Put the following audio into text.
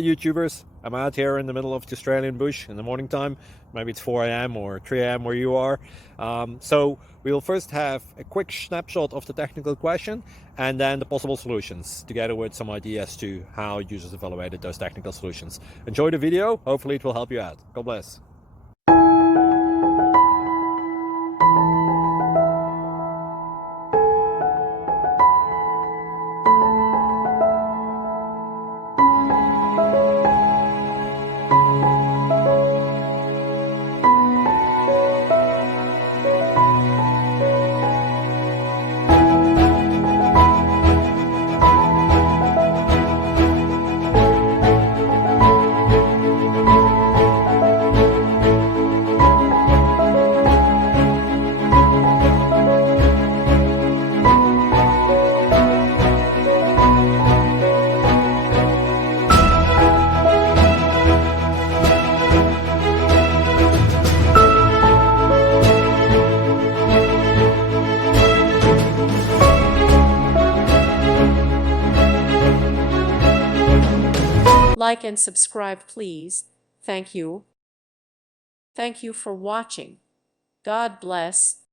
YouTubers. I'm out here in the middle of the Australian bush in the morning time. Maybe it's 4 a.m. or 3 a.m. where you are. So we'll first have a quick snapshot of the technical question and then the possible solutions, together with some ideas to how users evaluated those technical solutions. Enjoy the video. Hopefully it will help you out. God bless. Like and subscribe, please. Thank you. Thank you for watching. God bless.